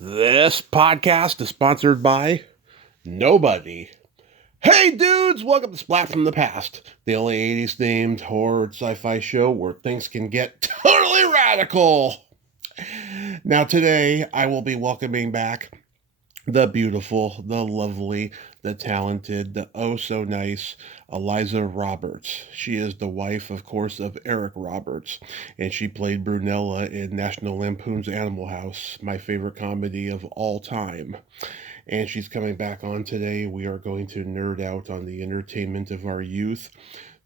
This podcast is sponsored by nobody. Hey dudes, welcome to Splat from the Past, the only 80s themed horror sci-fi show where things can get totally radical. Now today I will be welcoming back the beautiful, the lovely, the talented, the oh so nice Eliza Roberts. She is the wife, of course, of Eric Roberts, and she played Brunella in National Lampoon's Animal House, my favorite comedy of all time. And she's coming back on today. We are going to nerd out on the entertainment of our youth,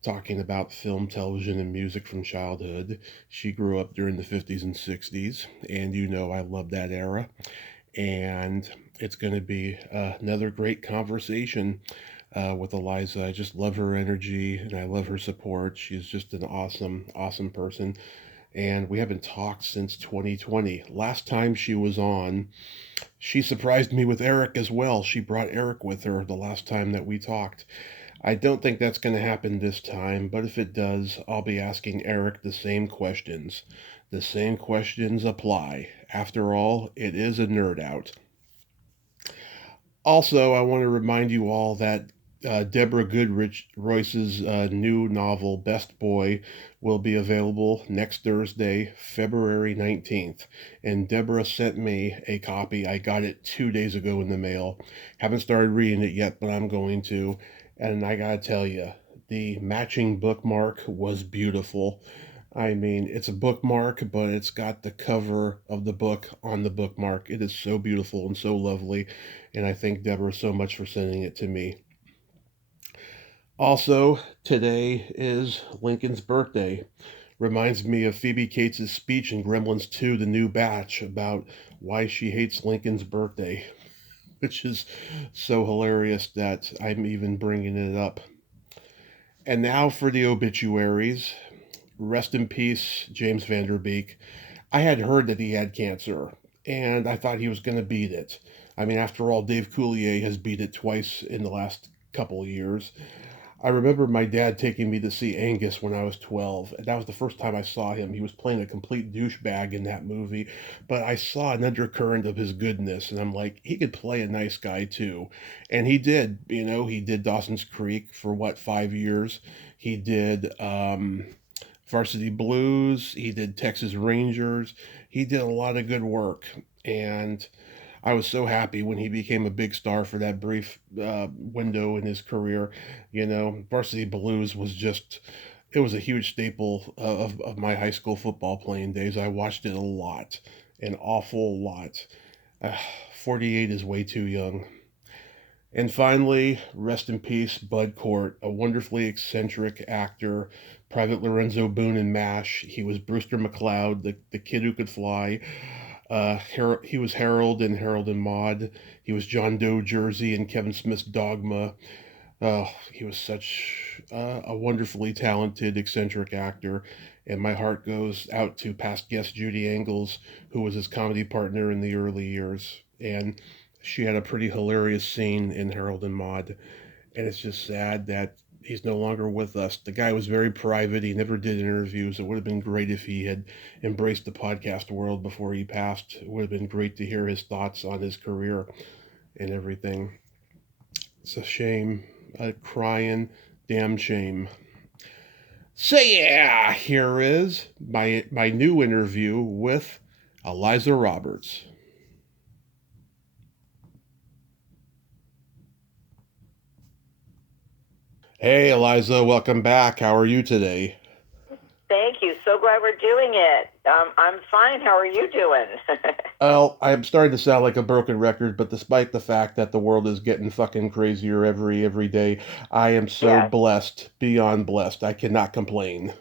talking about film, television, and music from childhood. She grew up during the 50s and 60s, and you know I love that era. And it's going to be another great conversation with Eliza. I just love her energy and I love her support. She's just an awesome, awesome person. And we haven't talked since 2020. Last time she was on, she surprised me with Eric as well. She brought Eric with her the last time that we talked. I don't think that's going to happen this time, but if it does, I'll be asking Eric the same questions. The same questions apply. After all, it is a nerd out. Also, I want to remind you all that Deborah Goodrich Royce's new novel, Best Boy, will be available next Thursday, February 19th. And Deborah sent me a copy. I got it 2 days ago in the mail. Haven't started reading it yet, but I'm going to. And I gotta tell you, the matching bookmark was beautiful. I mean, it's a bookmark, but it's got the cover of the book on the bookmark. It is so beautiful and so lovely, and I thank Deborah so much for sending it to me. Also, today is Lincoln's birthday. Reminds me of Phoebe Cates' speech in Gremlins 2, The New Batch, about why she hates Lincoln's birthday, which is so hilarious that I'm even bringing it up. And now for the obituaries. Rest in peace, James Van Der Beek. I had heard that he had cancer, and I thought he was going to beat it. I mean, after all, Dave Coulier has beat it twice in the last couple of years. I remember my dad taking me to see Angus when I was 12, and that was the first time I saw him. He was playing a complete douchebag in that movie, but I saw an undercurrent of his goodness, and I'm like, he could play a nice guy too. And he did, he did Dawson's Creek for what, 5 years? He did Varsity Blues, he did Texas Rangers, he did a lot of good work, and I was so happy when he became a big star for that brief window in his career. Varsity Blues was just, it was a huge staple of my high school football playing days. I watched it a lot, an awful lot. Uh, 48 is way too young. And finally, rest in peace, Bud Cort, a wonderfully eccentric actor, Private Lorenzo Boone in MASH. He was Brewster McCloud, the kid who could fly. He was Harold in Harold and Maude. He was John Doe Jersey in Kevin Smith's Dogma. He was such a wonderfully talented, eccentric actor. And my heart goes out to past guest Judy Angles, who was his comedy partner in the early years. And she had a pretty hilarious scene in Harold and Maude. And it's just sad that he's no longer with us. The guy was very private. He never did interviews. It would have been great if he had embraced the podcast world before he passed. It would have been great to hear his thoughts on his career and everything. It's a shame. A crying damn shame. So yeah, here is my new interview with Eliza Roberts. Hey Eliza, welcome back. How are you today? Thank you. So glad we're doing it. I'm fine. How are you doing? Well, I'm starting to sound like a broken record, but despite the fact that the world is getting fucking crazier every day, I am so Yes, blessed, beyond blessed. I cannot complain.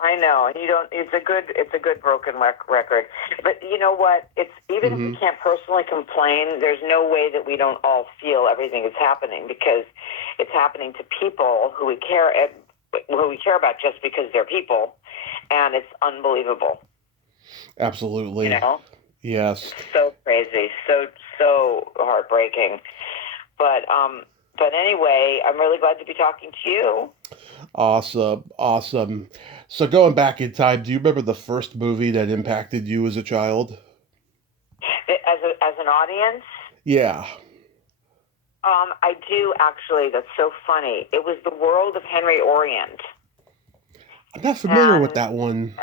I know. You don't. It's a good broken record. But you know what? It's even if we Hmm. can't personally complain, there's no way that we don't all feel everything that's happening because it's happening to people who we care about just because they're people, and it's unbelievable. You Absolutely. know, Yes. so crazy, so heartbreaking. But anyway, I'm really glad to be talking to you. Awesome. Awesome. So going back in time, do you remember the first movie that impacted you as a child? as an audience. Yeah. I do actually. That's so funny. It was The World of Henry Orient. I'm not familiar with And that one.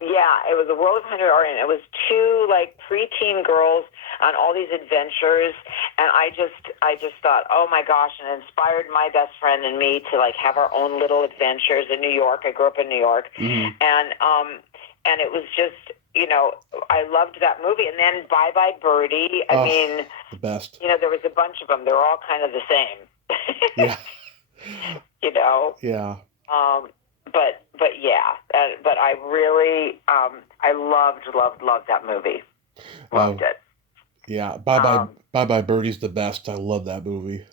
yeah, it was The World of Henry Orient. It was two like preteen girls on all these adventures, and I just thought, oh my gosh, and it inspired my best friend and me to like have our own little adventures in New York. I grew up in New York, Mm-hmm. and it was just, I loved that movie. And then Bye Bye Birdie. I Oh, mean, the best. there was a bunch of them. They were all kind of the same. Yeah. you know. Yeah. Um, but yeah, but I really, I loved that movie. Loved Oh, it. yeah. Um, Bye Bye Birdie's the best. I love that movie.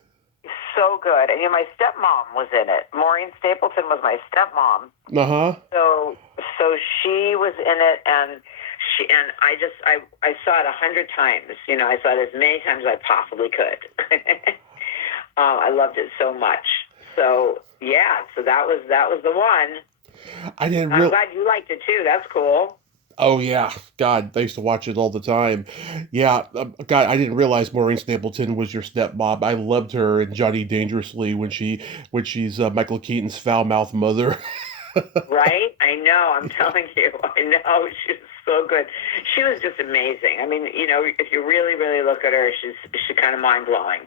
so good. And my stepmom was in it. Maureen Stapleton was my stepmom. Uh-huh. So she was in it, and I saw it 100 times. I saw it as many times as I possibly could. I loved it so much. So yeah, so that was the one. I didn't I'm real. glad you liked it too. That's cool. Oh yeah, God, I used to watch it all the time. Yeah, God, I didn't realize Maureen Stapleton was your stepmom. I loved her in Johnny Dangerously when she's Michael Keaton's foul mouthed mother. Right? I know. I'm telling you. I know. She was so good. She was just amazing. I mean, if you really, really look at her, she's kind of mind blowing.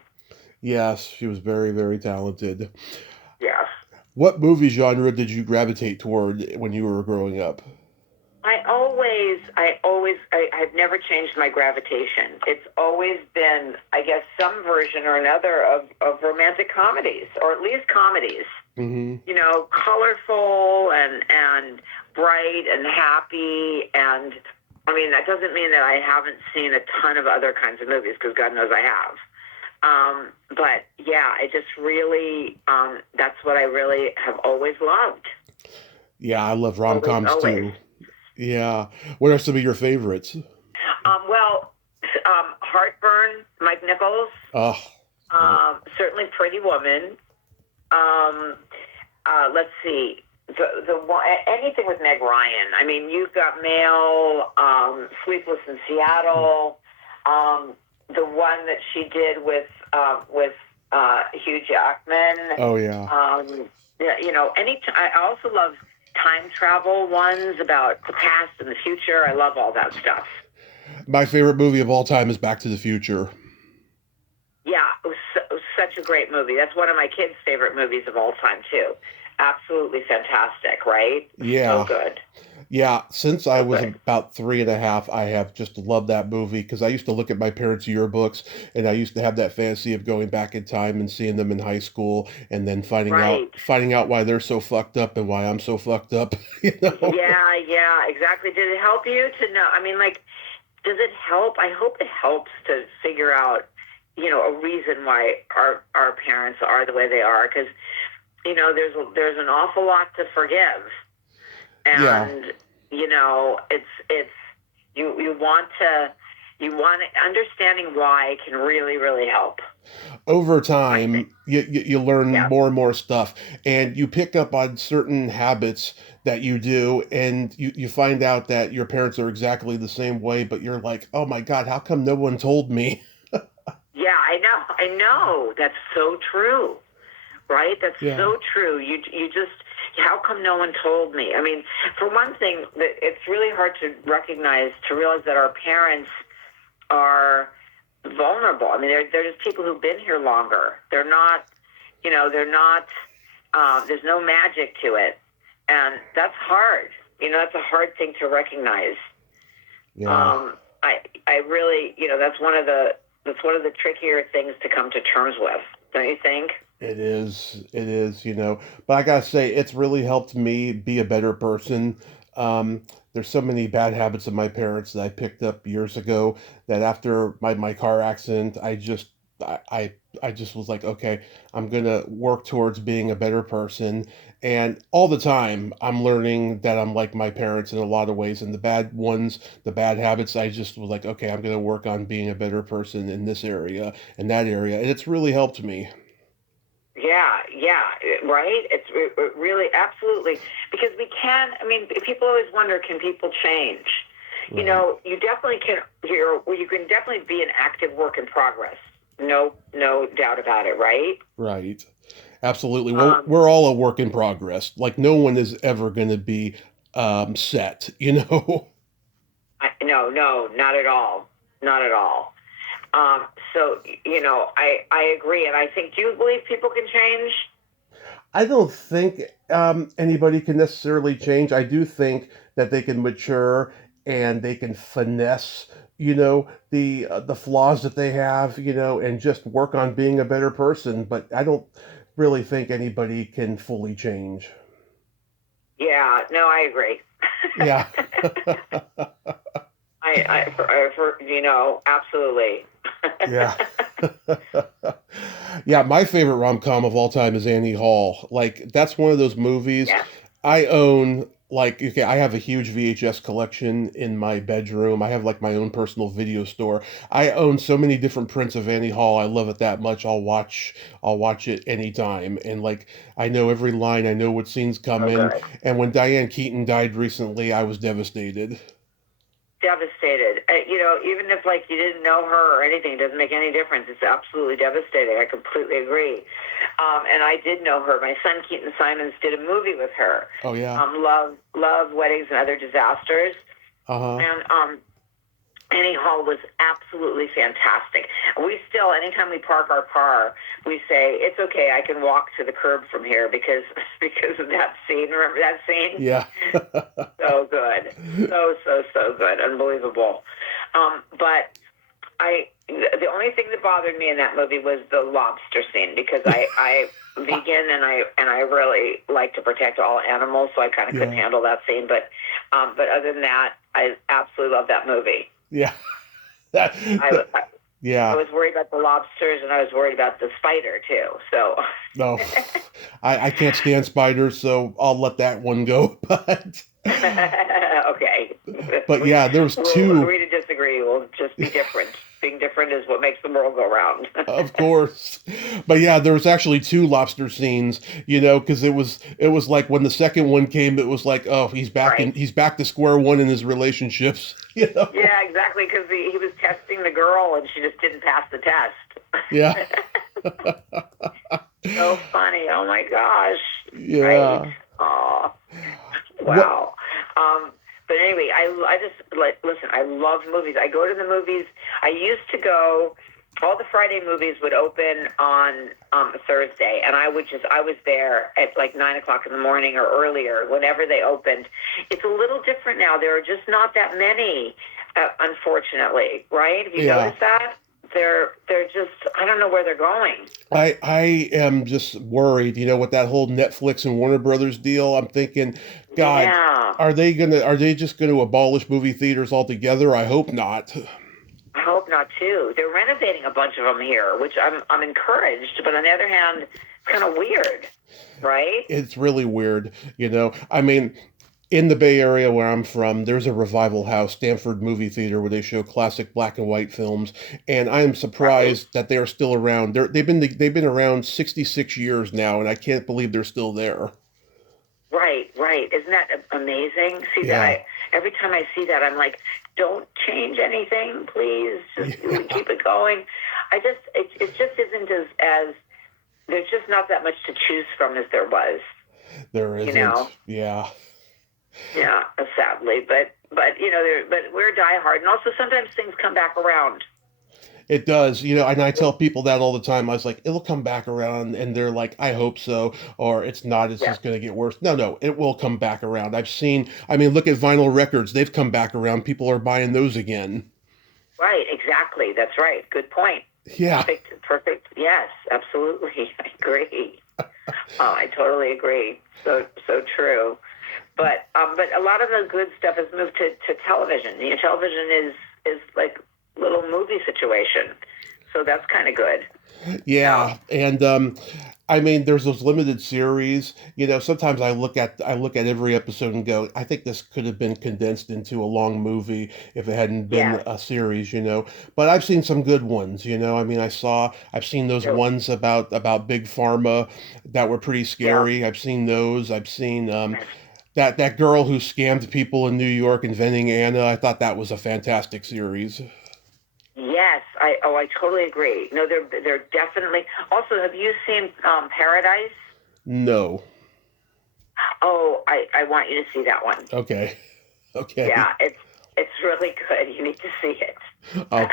Yes, she was very, very talented. Yes. What movie genre did you gravitate toward when you were growing up? I've never changed my gravitation. It's always been, I guess, some version or another of romantic comedies, or at least comedies. Mm-hmm. Colorful and bright and happy. And I mean, that doesn't mean that I haven't seen a ton of other kinds of movies, because God knows I have. But yeah, I just really, that's what I really have always loved. Yeah, I love Always, rom-coms always. too. Yeah. What are some of your favorites? Well, Heartburn, Mike Nichols, Oh, certainly Pretty Woman. Let's see, the one, anything with Meg Ryan. I mean, You've Got Mail, Sleepless in Seattle, the one that she did with Hugh Jackman. oh yeah. Yeah, I also love time travel ones about the past and the future. I love all that stuff. My favorite movie of all time is Back to the Future. Yeah, it was such a great movie. That's one of my kids' favorite movies of all time too. Absolutely fantastic, right? Yeah. So good. Yeah, since I So was good. about 3.5, I have just loved that movie because I used to look at my parents' yearbooks and I used to have that fantasy of going back in time and seeing them in high school and then finding out Right. finding out why they're so fucked up and why I'm so fucked up, you know? Yeah, exactly. Did it help you to know? I mean, like, does it help? I hope it helps to figure out, a reason why our parents are the way they are, because there's an awful lot to forgive, Yeah. and it's you want understanding why can really, really help. Over I think. time, you learn Yeah. more and more stuff, and you pick up on certain habits that you do, and you find out that your parents are exactly the same way, but you're like, oh my God, how come no one told me? Yeah, I know. I know. That's so true. Right? That's Yeah. so true. You just, how come no one told me? I mean, for one thing, it's really hard to realize that our parents are vulnerable. I mean, they're just people who've been here longer. They're not, there's no magic to it. And that's hard. That's a hard thing to recognize. Yeah. I really, that's one of the trickier things to come to terms with. Don't you think? It is, But I gotta say, it's really helped me be a better person. There's so many bad habits of my parents that I picked up years ago that after my car accident, I, I I just was like, okay, I'm gonna work towards being a better person. And all the time, I'm learning that I'm like my parents in a lot of ways. And the bad ones, the bad habits, I just was like, okay, I'm gonna work on being a better person in this area and that area. And it's really helped me. Yeah, right? It really, absolutely. Because we can, I mean, people always wonder, can people change? Right. you definitely can. You can definitely be an active work in progress. No doubt about it. Right. Right. Absolutely. Well, Um, we're all a work in progress. Like no one is ever going to be set, you know? no, not at all. Not at all. So I agree, and I think. Do you believe people can change? I don't think anybody can necessarily change. I do think that they can mature and they can finesse, the flaws that they have, and just work on being a better person. But I don't really think anybody can fully change. Yeah. No, I agree. Yeah. Absolutely. Yeah. Yeah, my favorite rom-com of all time is Annie Hall. Like that's one of those movies Yeah. I own. Like, okay, I have a huge VHS collection in my bedroom. I have like my own personal video store. I own so many different prints of Annie Hall. I love it that much. I'll watch it anytime. And like I know every line, I know what scenes come Oh, in. good. And when Diane Keaton died recently, I was devastated. Devastated. Even if like you didn't know her or anything, it doesn't make any difference. It's absolutely devastating. I completely agree. And I did know her. My son Keaton Simons did a movie with her. Oh yeah. Love, Weddings and Other Disasters. Uh-huh. And Annie Hall was absolutely fantastic. We still, anytime we park our car, we say, "It's okay, I can walk to the curb from here," because of that scene. Remember that scene? Yeah. So good, so good, unbelievable. But the only thing that bothered me in that movie was the lobster scene, because I vegan, and I really like to protect all animals, so I kind of couldn't Yeah. handle that scene. But other than that, I absolutely love that movie. Yeah. That, I, I yeah. was worried about the lobsters, and I was worried about the spider too. So No, I can't stand spiders, so I'll let that one go. okay, But yeah, there was we'll two, agree to disagree. We'll just be different. Being different is what makes the world go round. of course. But yeah, there was actually two lobster scenes, because it was like when the second one came, it was like, oh, Right. he's back to square one in his relationships, you know. Yeah, exactly. Because he was testing the girl, and she just didn't pass the Yeah. test. So funny. Oh my gosh. Right. Yeah. Oh, What? wow. But anyway, I just like listen. I love movies. I go to the movies. I used to go. All the Friday movies would open on Thursday, and I was there at like 9 o'clock in the morning or earlier, whenever they opened. It's a little different now. There are just not that many, unfortunately. Right? Have you Yeah. noticed that? They're just, I don't know where they're going. I am just worried, with that whole Netflix and Warner Brothers deal. I'm thinking, God, Yeah. are they just gonna abolish movie theaters altogether? I hope not. I hope not too. They're renovating a bunch of them here, which I'm encouraged. But on the other hand, it's kind of weird, right? It's really weird, I mean, in the Bay Area where I'm from, there's a Revival House, Stanford Movie Theater, where they show classic black and white films, and I am Right, surprised that they are still around. They've been around 66 years now, and I can't believe they're still there. right. Isn't that amazing? See that? Yeah. Every time I see that, I'm like, don't change anything, please. Just Yeah. keep it going. It just isn't as there's just not that much to choose from as there was, There you isn't. know. Yeah. Yeah, sadly, but but we're diehard, and also sometimes things come back around. It does, and I tell people that all the time. I was like, it'll come back around, and they're like, I hope so, or it's not, it's Yeah. just going to get worse. No, no, it will come back around. I mean, look at vinyl records. They've come back around. People are buying those again. Right, exactly. That's right. Good point. Yeah. Perfect. Yes, absolutely. I agree. Oh, I totally agree. So true. But a lot of the good stuff has moved to television. Television is like little movie situation. So that's kind of good. Yeah. Yeah, and I mean, there's those limited series. Sometimes I look at every episode and go, I think this could have been condensed into a long movie if it hadn't been Yeah. a series. But I've seen some good ones. I mean, I've seen those So, ones about big pharma that were pretty yeah. scary. I've seen those. I've seen That girl who scammed people in New York, inventing Anna. I thought that was a fantastic series. Yes, I totally agree. No, they're definitely. Also, have you seen Paradise? No. Oh, I want you to see that one. Okay. Okay. Yeah, it's really good. You need to see it. I'll,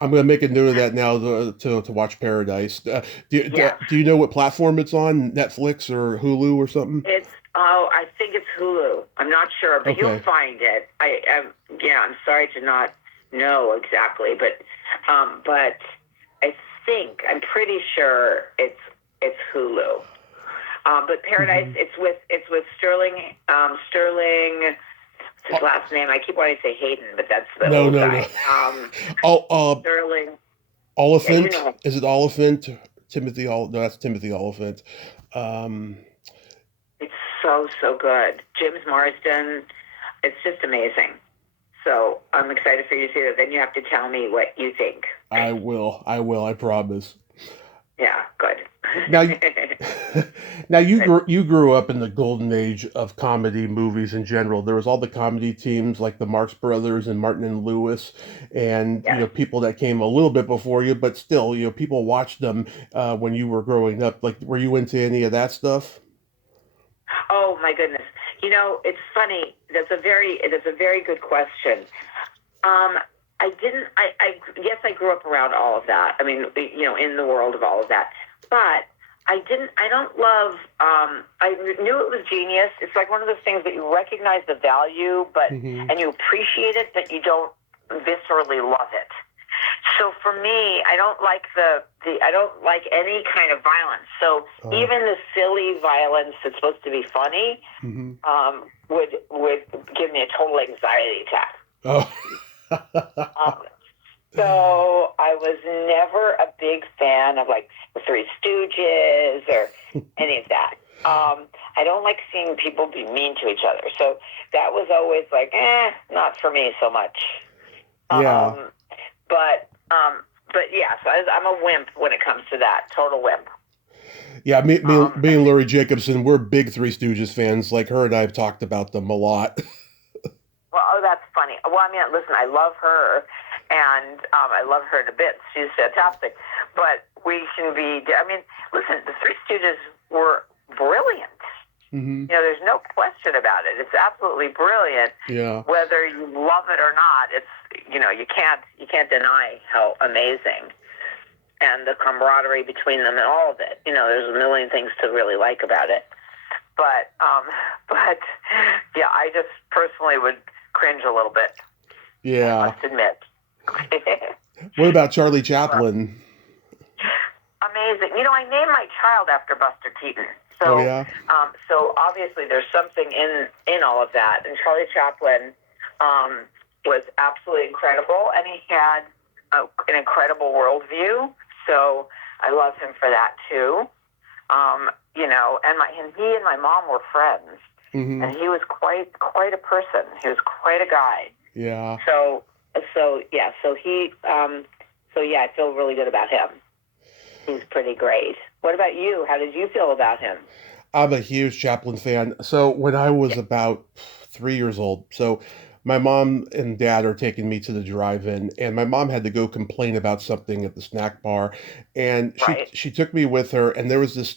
I'm going to make a note of that now to watch Paradise. Yeah, Do you know what platform it's on? Netflix or Hulu or something? I think it's Hulu. I'm not sure, but you'll Okay. find it. Yeah, I'm sorry to not know exactly, but I'm pretty sure it's Hulu. But Paradise, Mm-hmm. it's with Sterling. His last name. I keep wanting to say Hayden, but that's the No, old no, no. guy. Oh, Sterling. Yeah, you Oliphant. know him. Is it Oliphant? No, that's Timothy Oliphant. Um, It's so good. James Marsden. It's just amazing. So I'm excited for you to see that. Then you have to tell me what you think. I will. I promise. Yeah, good. Now, now Good. you grew up in the golden age of comedy movies in general. There was all the comedy teams like the Marx Brothers and Martin and Lewis, and Yes. people that came a little bit before you, but still people watched them when you were growing up. Like, were you into any of that stuff? Oh my goodness. It's funny. That's a very good question. Um, I didn't. Yes, I grew up around all of that. I mean, in the world of all of that. But I didn't. I don't love. I knew it was genius. It's like one of those things that you recognize the value, Hmm. and you appreciate it, but you don't viscerally love it. So for me, I don't like I don't like any kind of violence. So Oh. even the silly violence that's supposed to be funny Hmm. would give me a total anxiety attack. Oh. Um, so I was never a big fan of like the Three Stooges or any of that. I don't like seeing people be mean to each other. So that was always like, not for me so much. Yeah. Um, but yeah, so I'm a wimp when it comes to that. Total wimp. Yeah, Um, me and Lori Jacobson, we're big Three Stooges fans. Like, her and I have talked about them a lot. well, oh, that's funny. Well, I mean, listen, I love her, and I love her to bits. She's fantastic. But we can be. I mean, listen, the Three Stooges were brilliant. Hmm. There's no question about it. It's absolutely brilliant. Yeah. Whether you love it or not, it's you can't deny how amazing and the camaraderie between them and all of it. There's a million things to really like about it. But yeah, I just personally would cringe a little bit. I Yeah. must admit. What about Charlie Chaplin? Amazing. I named my child after Buster Keaton. Oh So, yeah. so obviously there's something in all of that. And Charlie Chaplin was absolutely incredible, and he had an incredible worldview. So I love him for that too. And he and my mom were friends, Hmm. and he was quite a person. He was quite a guy. Yeah. So yeah, I feel really good about him. He's pretty great. What about you? How did you feel about him? I'm a huge Chaplin fan. So when I was about 3 years old, so my mom and dad are taking me to the drive-in, and my mom had to go complain about something at the snack bar, and Right. she took me with her, and there was this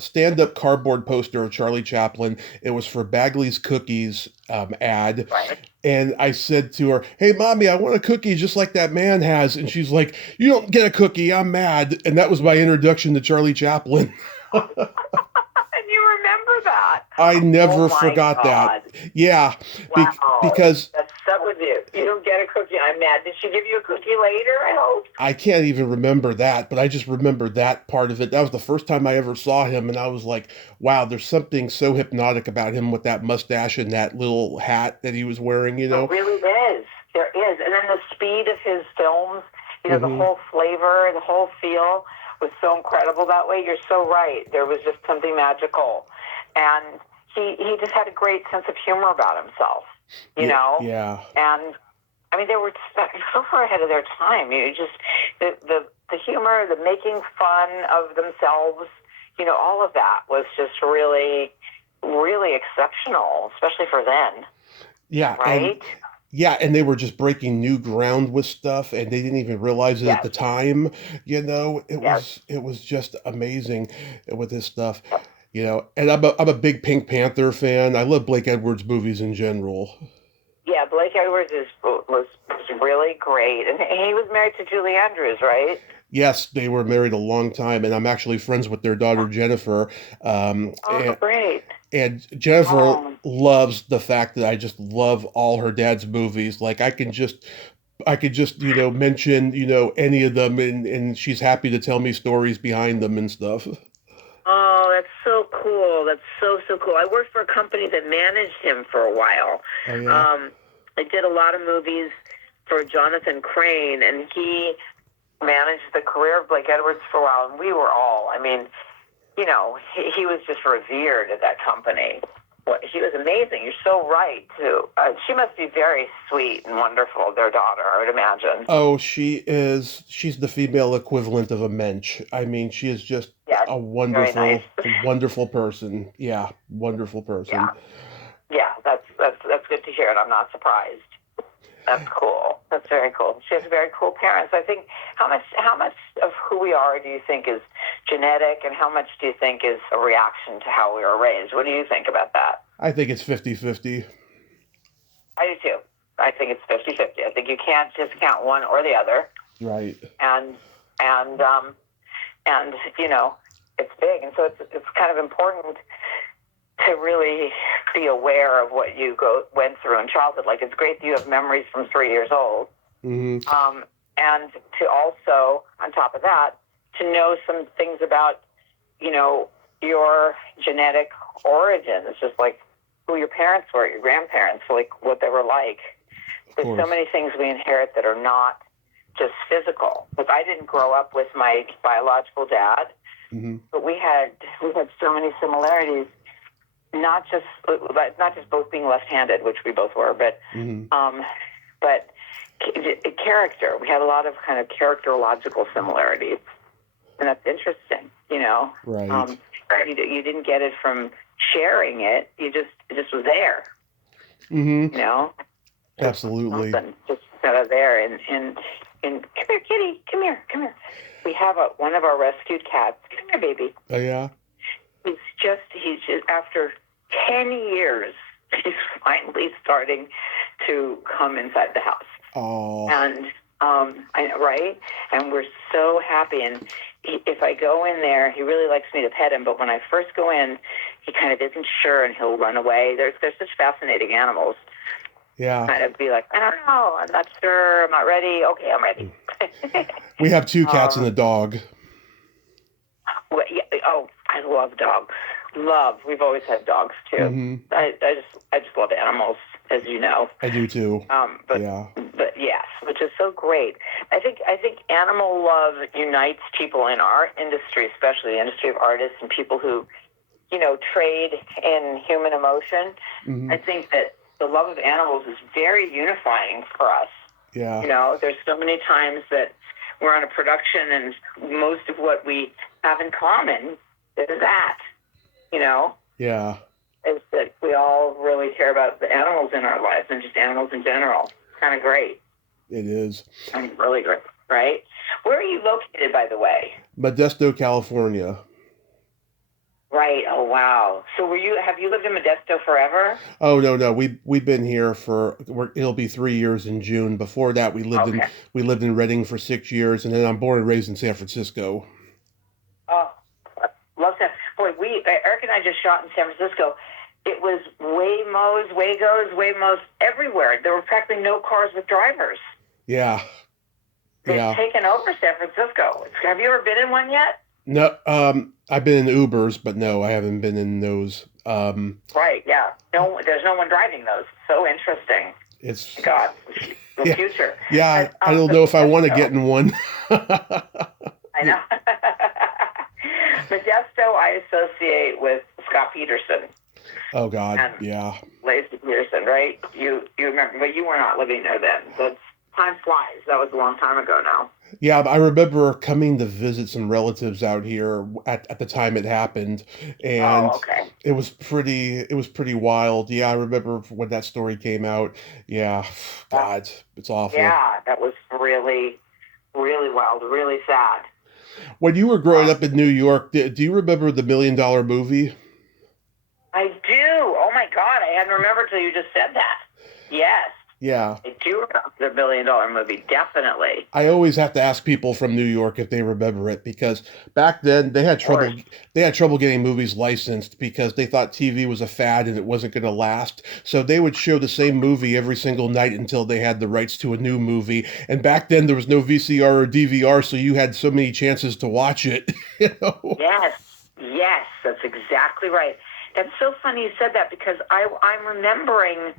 stand-up cardboard poster of Charlie Chaplin. It was for Bagley's Cookies ad, Right. and I said to her, "Hey, mommy, I want a cookie just like that man has," and she's like, "You don't get a cookie. I'm mad." And that was my introduction to Charlie Chaplin. And you remember that? I Oh never my forgot that. God! Yeah, Wow, because that's stuck with you. You don't get a cookie. I'm mad. Did she give you a cookie later? I hope. I can't even remember that, but I just remember that part of it. That was the first time I ever saw him, and I was like, wow, there's something so hypnotic about him with that mustache and that little hat that he was wearing, you There know? really is. There is, and then the speed of his films. The Hmm. whole flavor, the whole feel was so incredible that way. You're so right. There was just something magical, and he just had a great sense of humor about himself. Yeah, yeah, And I mean, they were so far ahead of their time. Just the humor, the making fun of themselves. All of that was just really really exceptional, especially for then. Yeah, right? and they were just breaking new ground with stuff, and they didn't even realize it at Yes, the time. It yes. was just amazing with this stuff. And I'm a big Pink Panther fan. I love Blake Edwards movies in general. Yeah, Blake Edwards was really great, and he was married to Julie Andrews, right? Yes, they were married a long time, and I'm actually friends with their daughter Jennifer. Oh, great. And Jennifer Oh, loves the fact that I just love all her dad's movies. Like I could just mention any of them, and she's happy to tell me stories behind them and stuff. oh, that's so cool. That's so cool. I worked for a company that managed him for a while. Oh yeah, I did a lot of movies for Jonathan Crane, and he managed the career of Blake Edwards for a while, and we were all, I mean, he was just revered at that company. He was amazing. You're so right, too. She must be very sweet and wonderful, their daughter, I would imagine. oh, she is. She's the female equivalent of a mensch. I mean, she is just Yeah, a very nice. wonderful person. Yeah, wonderful person. Yeah, yeah, that's good to hear, and I'm not surprised. That's cool. That's very cool. She has very cool parents. I think how much of who we are do you think is genetic, and how much do you think is a reaction to how we were raised? What do you think about that? I think it's 50-50. I do too. I think it's 50-50. I think you can't just count one or the other. Right. And it's big, and so it's kind of important to really be aware of what you went through in childhood. Like, it's great that you have memories from 3 years old. Mm-hmm. And to also, on top of that, to know some things about, your genetic origins, just like who your parents were, your grandparents, like what they were like. There's so many things we inherit that are not just physical. Because I didn't grow up with my biological dad, mm-hmm. but we had so many similarities. Not just both being left-handed, which we both were, but Mm-hmm. but character. We had a lot of kind of characterological similarities, and that's interesting. Right. You didn't get it from sharing it. It just was there. Mm-hmm. Absolutely. Absolutely. Just kind of there. And come here, kitty. Come here. We have one of our rescued cats. Come here, baby. Oh yeah. He's just after 10 years, he's finally starting to come inside the house. Oh. And I know, right? And we're so happy. And if I go in there, he really likes me to pet him. But when I first go in, he kind of isn't sure, and he'll run away. They're such fascinating animals. Yeah. Kind of be like, I don't know, I'm not sure, I'm not ready. Okay, I'm ready. We have 2 cats and a dog. I love dogs. We've always had dogs too. Mm-hmm. I just love animals, as you know. I do too. But yes, which is so great. I think animal love unites people in our industry, especially the industry of artists and people who, trade in human emotion. Mm-hmm. I think that the love of animals is very unifying for us. Yeah. There's so many times that we're on a production, and most of what we have in common is that, Yeah. is that we all really care about the animals in our lives and just animals in general. It's kind of great. It is. And really great, right? Where are you located, by the way? Modesto, California. Right. Oh, wow. So have you lived in Modesto forever? Oh no, we've been here it'll be 3 years in June. Before that, we lived in Redding for 6 years, and then I'm born and raised in San Francisco. Oh, love that. Boy, Eric and I just shot in San Francisco. It was Waygos everywhere. There were practically no cars with drivers. Yeah. They've taken over San Francisco. Have you ever been in one yet? No, I've been in Ubers, but no, I haven't been in those. Right, yeah. No, there's no one driving those. So interesting. It's God, the future. Yeah, I don't know if I want to get in one. I know. Modesto, I associate with Scott Peterson. Oh God, yeah. Lazy Peterson, right? You remember, but you were not living there then. time flies. That was a long time ago now. Yeah, I remember coming to visit some relatives out here at the time it happened, Oh, and okay. it was pretty wild. Yeah, I remember when that story came out. Yeah, Yeah, God, it's awful. yeah, that was really, really wild, really sad. When you were growing Um, up in New York, do you remember the Million Dollar Movie? I do. Oh my God, I hadn't remembered till you just said that. Yes, Yeah, I do remember the $1 billion movie. Definitely. I always have to ask people from New York if they remember it because back then they had Of course. trouble getting movies licensed because they thought TV was a fad and it wasn't going to last. So they would show the same movie every single night until they had the rights to a new movie. And back then there was no VCR or DVR, so you had so many chances to watch it. You know? Yes, yes, that's exactly right. That's so funny you said that because I'm remembering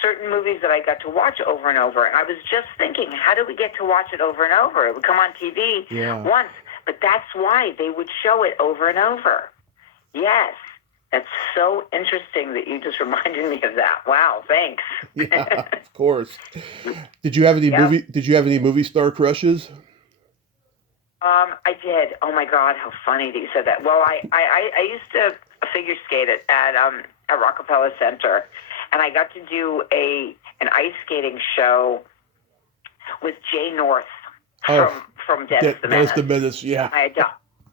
certain movies that I got to watch over and over, and I was just thinking, how did we get to watch it over and over? It would come on TV Yeah. once, but that's why they would show it over and over. Yes, that's so interesting that you just reminded me of that. Wow, thanks. Yeah, of course. Did you have any Yep. movie star crushes? I did. Oh my God, how funny that you said that. Well, I used to figure skate at Rockefeller Center, and I got to do an ice skating show with Jay North Oh, from Dennis the Dennis the Menace. Menace. Yeah.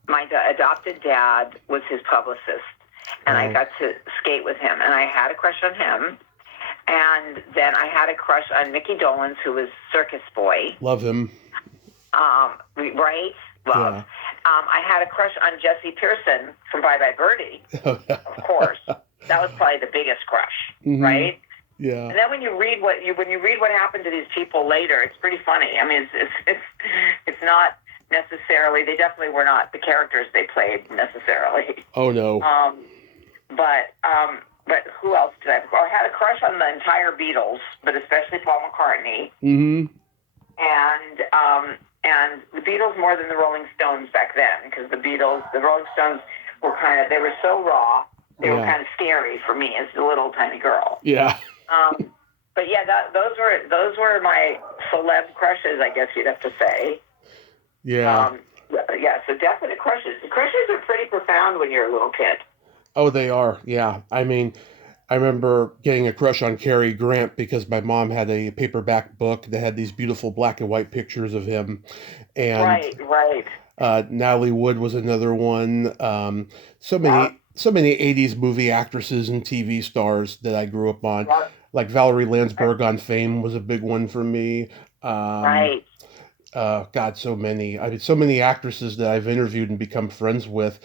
My adopted dad was his publicist, and I Oh, got to skate with him, and I had a crush on him. And then I had a crush on Mickey Dolenz, who was Circus Boy. love him. Right? Love. Yeah. I had a crush on Jesse Pearson from Bye Bye Birdie, of course. That was probably the biggest crush, Hmm. right? Yeah. And then when you read what happened to these people later, it's pretty funny. I mean, it's not necessarily. They definitely were not the characters they played necessarily. Oh no. But who else did I have? I had a crush on the entire Beatles, but especially Paul McCartney. Hmm. And the Beatles more than the Rolling Stones back then, because the Rolling Stones they were so raw, they were Yeah. kind of scary for me as a little tiny girl. Yeah. But yeah, those were my celeb crushes, I guess you'd have to say. Yeah. Yeah, so definite crushes. The crushes are pretty profound when you're a little kid. Oh, they are. Yeah. I mean, I remember getting a crush on Cary Grant because my mom had a paperback book that had these beautiful black and white pictures of him, and Right. Natalie Wood was another one. So Yeah, many '80s movie actresses and TV stars that I grew up on, yeah, like Valerie Landsberg on Fame was a big one for me. Um, right. God, so many. I mean, so many actresses that I've interviewed and become friends with.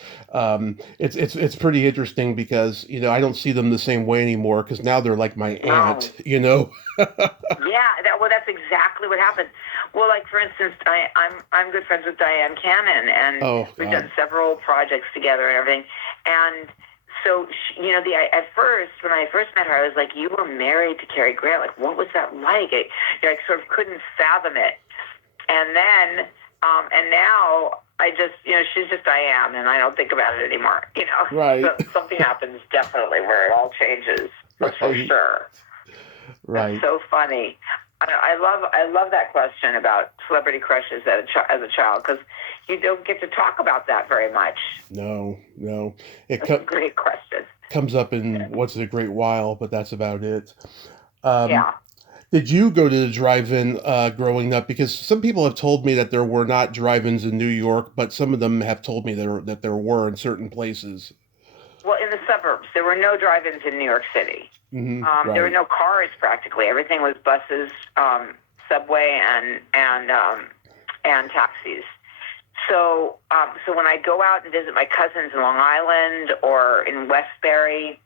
It's pretty interesting because I don't see them the same way anymore because now they're like my No. aunt. You know. Yeah, that's exactly what happened. Well, like for instance, I'm good friends with Diane Cannon, and Oh we've God. done several projects together and everything. And so, at first when I first met her, I was like, "You were married to Cary Grant. Like, what was that like?" I sort of couldn't fathom it. And then, and now I just, she's just Diane, and I don't think about it anymore. Right. So something happens definitely where it all changes for Right. sure. That's Right. so funny. I love that question about celebrity crushes as a child because you don't get to talk about that very much. No. No. It That's a great question. comes up in once in a great while, but that's about it. Um, Yeah. did you go to the drive-in growing up? Because some people have told me that there were not drive-ins in New York, but some of them have told me that there were in certain places. Well, in the suburbs, there were no drive-ins in New York City. Hmm. There were Right. no cars practically. Everything was buses, subway, and taxis. So when I go out and visit my cousins in Long Island or in Westbury,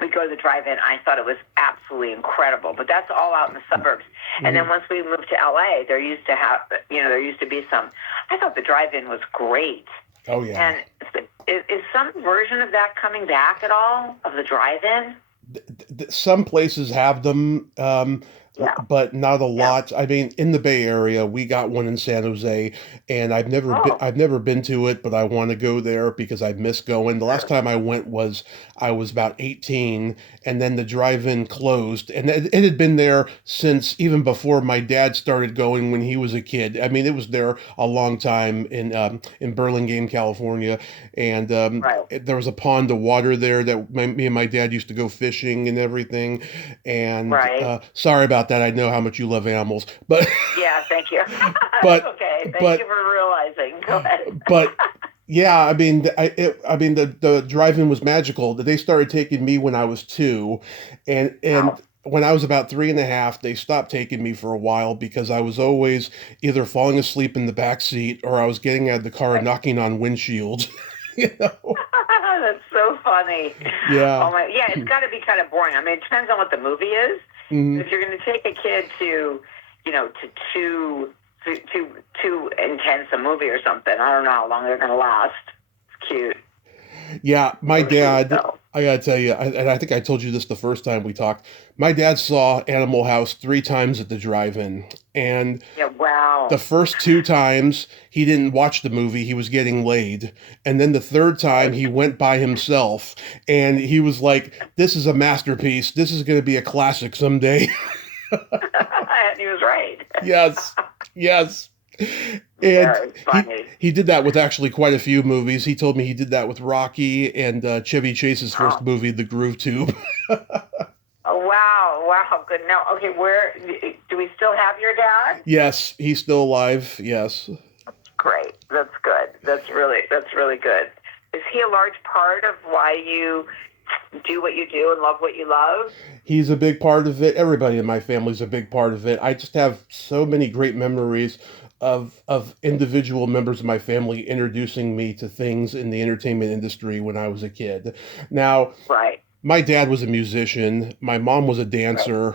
we go to the drive-in. I thought it was absolutely incredible, but that's all out in the suburbs. And then Mhm. once we moved to LA, there used to be some. I thought the drive-in was great. Oh yeah. And is some version of that coming back at all of the drive-in? Some places have them. Yeah. but not a Yeah. lot. I mean, in the Bay Area, we got one in San Jose, and Oh, I've never been to it, but I want to go there because I miss going. The last sure. time I was about 18, and then the drive-in closed, and it had been there since even before my dad started going when he was a kid. I mean, it was there a long time in Burlingame, California, and Right. there was a pond of water there that me and my dad used to go fishing and everything. And Right. sorry about that. I know how much you love animals, but Yeah, thank you. That's but okay. Thank but you for realizing. Go ahead. but yeah, I mean, I mean, the drive-in was magical. They started taking me when I was 2, Wow. and when I was about 3.5, they stopped taking me for a while because I was always either falling asleep in the back seat or I was getting out of the car and knocking on windshields. You know? That's so funny. Yeah. Oh my, yeah, it's got to be kind of boring. I mean, it depends on what the movie is. Hmm. If you're going to take a kid to, to too intense a movie or something, I don't know how long they're going to last. It's cute. Yeah, my So cute, dad, though. I gotta tell you, and I think I told you this the first time we talked. My dad saw Animal House 3 times at the drive-in, and Yeah. Wow. the first 2 times he didn't watch the movie, he was getting laid, and then the third time Right. he went by himself, and he was like, "This is a masterpiece. This is going to be a classic someday." And he was right. Yes, yes. And Very funny. he did that with actually quite a few movies. He told me he did that with Rocky and Chevy Chase's first Oh. movie, The Groove Tube. Oh, wow. Wow. Good. Now, okay, where do we still have your dad? Yes, he's still alive. Yes. Great. That's good. That's really good. Is he a large part of why you do what you do and love what you love? He's a big part of it. Everybody in my family's a big part of it. I just have so many great memories of individual members of my family introducing me to things in the entertainment industry when I was a kid. Now, Right. my dad was a musician. My mom was a Right. dancer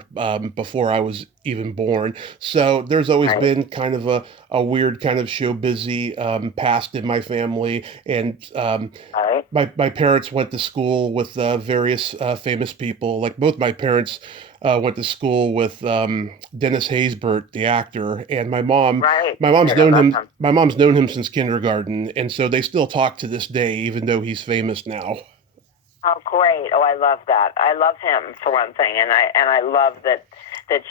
before I was even born. So there's always Right. been kind of a weird kind of show busy past in my family. And All right. my parents went to school with various famous people. Like both my parents went to school with Dennis Haysbert, the actor, and Right. Heard about him. My mom's known him since kindergarten, and so they still talk to this day, even though he's famous now. Oh, great. Oh, I love that. I love him for one thing, and I love that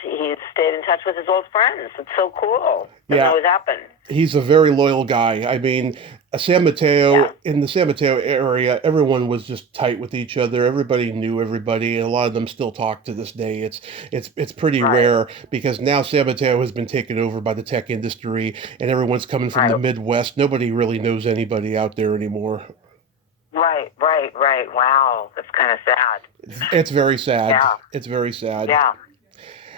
he stayed in touch with his old friends. It's so cool. Doesn't Yeah, always happen. he's a very loyal guy. I mean, Yeah. In the San Mateo area, everyone was just tight with each other. Everybody knew everybody, and a lot of them still talk to this day. It's pretty Right. rare because now San Mateo has been taken over by the tech industry, and everyone's coming from the Right. Midwest. Nobody really knows anybody out there anymore. Right. Right. Right. Wow. That's kind of sad. It's very sad. Yeah. It's very sad. Yeah.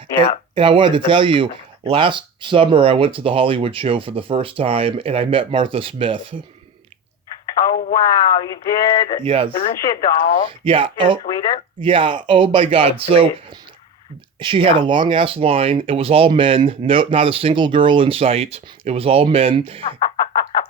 Yeah. And I wanted to That's tell you, last summer I went to the Hollywood show for the first time, and I met Martha Smith. Oh, wow, you did? Yes. Isn't she a doll? Yeah. She's the sweetest? Yeah. Oh my So God. So sweet. she had a Yeah. long ass line. It was all men. No, not a single girl in sight. It was all men.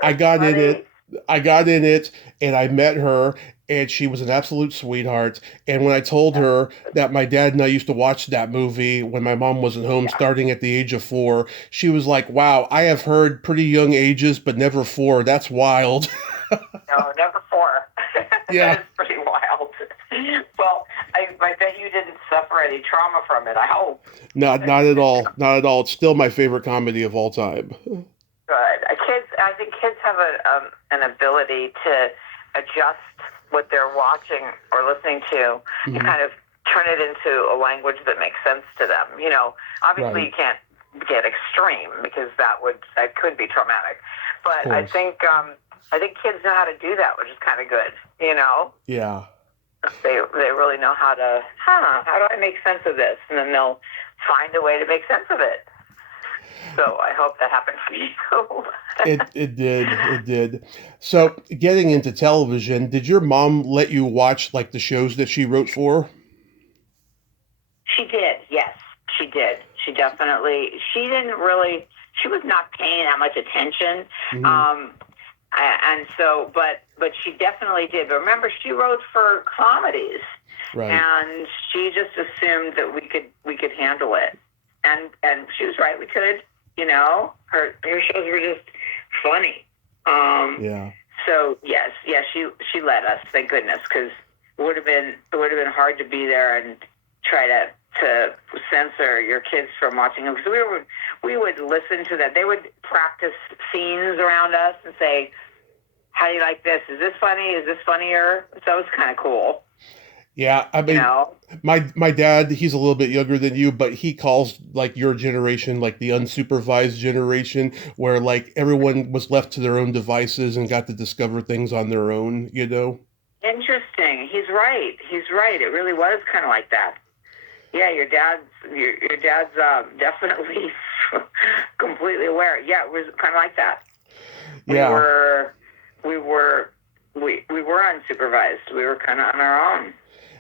I That's got in funny. it. I got in it, and I met her, and she was an absolute sweetheart. And when I told Yeah. her that my dad and I used to watch that movie when my mom wasn't home, Yeah. starting at the age of 4, she was like, "Wow, I have heard pretty young ages, but never 4. That's wild." No, never 4. Yeah. That is pretty wild. Well, I bet you didn't suffer any trauma from it, I hope. Not at all. Not at all. It's still my favorite comedy of all time. Good. I think kids have an ability to adjust what they're watching or listening to and Mhm. kind of turn it into a language that makes sense to them. Obviously Right. you can't get extreme because that could be traumatic. Of But course. I think kids know how to do that, which is kind of good. Yeah. They really know how to. How do I make sense of this? And then they'll find a way to make sense of it. So I hope that happened for you. It did. It did. So, getting into television, did your mom let you watch like the shows that she wrote for? She did, yes, she did. She definitely. She didn't really. She was not paying that much attention, Hmm. and so, but she definitely did. But remember, she wrote for Comedies, Right. and she just assumed that we could handle it. and she was right. We could, her shows were just funny. Yeah. So yes, she let us, thank goodness, because it would have been hard to be there and try to censor your kids from watching them. Because we would listen to them. They would practice scenes around us and say, "How do you like this? Is this funny? Is this funnier?" So it was kind of cool. Yeah, I mean, my dad, he's a little bit younger than you, but he calls like your generation like the unsupervised generation, where like everyone was left to their own devices and got to discover things on their own, Interesting. He's right. It really was kind of like that. Yeah, your dad's definitely completely aware. Yeah, it was kind of like that. Yeah. We were unsupervised. We were kind of on our own.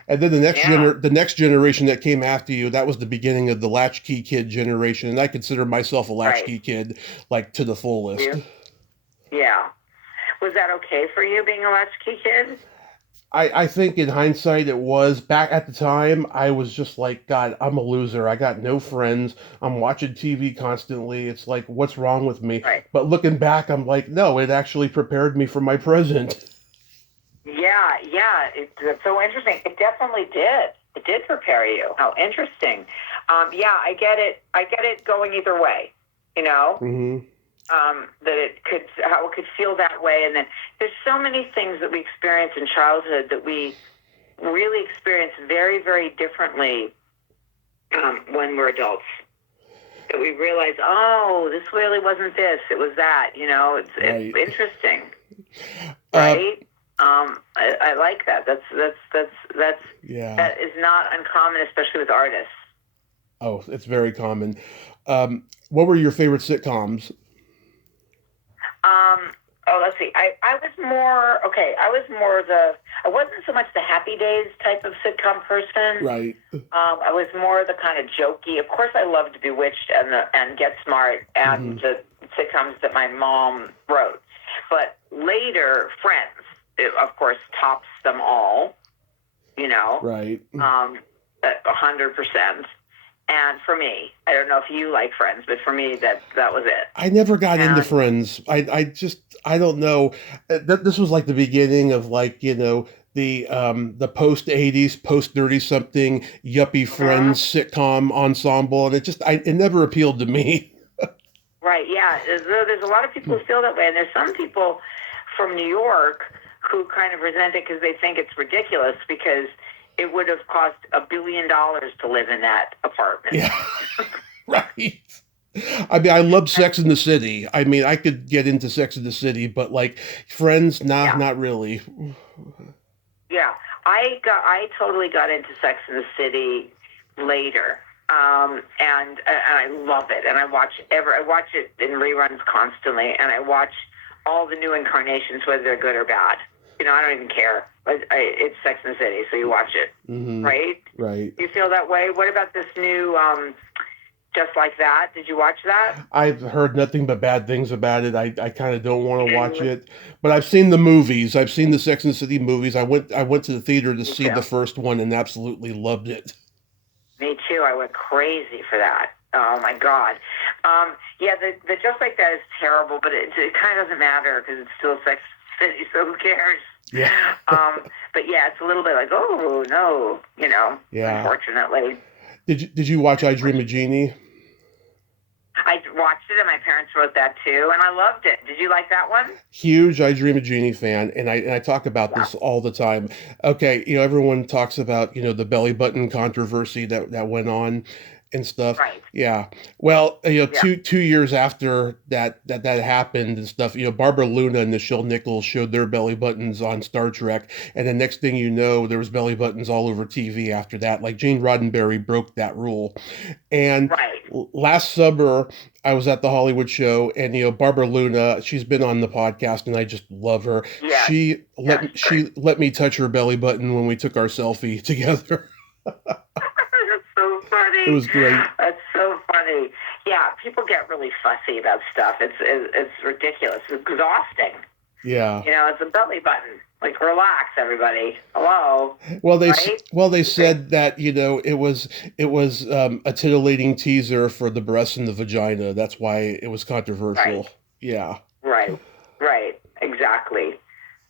And then the next generation that came after you, that was the beginning of the latchkey kid generation, and I consider myself a latchkey kid, like to the fullest. Yeah. Was that okay for you being a latchkey kid? I think in hindsight it was. Back at the time, I was just like, God, I'm a loser. I got no friends. I'm watching TV constantly. It's like, what's wrong with me? Right. But looking back, I'm like, no, it actually prepared me for my present. Yeah, it's so interesting. It definitely did. It did prepare you. How interesting. Yeah, I get it going either way. Mm-hmm. How it could feel that way, and then there's so many things that we experience in childhood that we really experience very, very differently when we're adults. That we realize, oh, this really wasn't this; it was that. It's interesting, right? I like that. That is not uncommon, especially with artists. Oh, it's very common. What were your favorite sitcoms? Let's see. I wasn't so much the Happy Days type of sitcom person. Right. I was more the kind of jokey. Of course, I loved Bewitched and Get Smart and the sitcoms that my mom wrote. But later, Friends, of course, tops them all. Right. 100%. And for me, I don't know if you like Friends, but for me, that was it. I never got into Friends. I don't know. This was like the beginning of like, the post 80s, post 30 something yuppie Friends sitcom ensemble. And it never appealed to me. Right. Yeah. There's a lot of people who feel that way. And there's some people from New York who kind of resent it because they think it's ridiculous because it would have cost $1 billion to live in that apartment. Yeah, right. I mean, I love Sex and the City. I mean, I could get into Sex and the City, but like Friends, not really. Yeah, I totally got into Sex and the City later, and I love it. And I watch it in reruns constantly, and I watch all the new incarnations, whether they're good or bad. I don't even care. It's Sex and the City, so you watch it, right? Right. You feel that way? What about this new Just Like That? Did you watch that? I've heard nothing but bad things about it. I kind of don't want to watch it, but I've seen the movies. I've seen the Sex and the City movies. I went to the theater to see the first one and absolutely loved it. Me too. I went crazy for that. Oh my God. Yeah, the Just Like That is terrible, but it kind of doesn't matter because it's still Sex and the City, so who cares? Yeah. But yeah, it's a little bit like, oh no, Yeah. Unfortunately. Did you watch I Dream of Jeannie? I watched it, and my parents wrote that too, and I loved it. Did you like that one? Huge I Dream of Jeannie fan, and I talk about this all the time. Okay, everyone talks about the belly button controversy that went on and stuff. Right. Yeah. Well, 2 years after that happened and stuff, Barbara Luna and Nichelle Nichols showed their belly buttons on Star Trek, and the next thing you know, there was belly buttons all over TV after that. Like Gene Roddenberry broke that rule. And last summer, I was at the Hollywood show, and Barbara Luna, she's been on the podcast, and I just love her. Yeah. She let me touch her belly button when we took our selfie together. So funny. It was great. That's so funny. Yeah, people get really fussy about stuff. It's ridiculous. It's exhausting. Yeah. It's a belly button. Like, relax, everybody. Hello. Well, Right? they said that it was a titillating teaser for the breast and the vagina. That's why it was Right. controversial. Yeah. Right. Right. Exactly.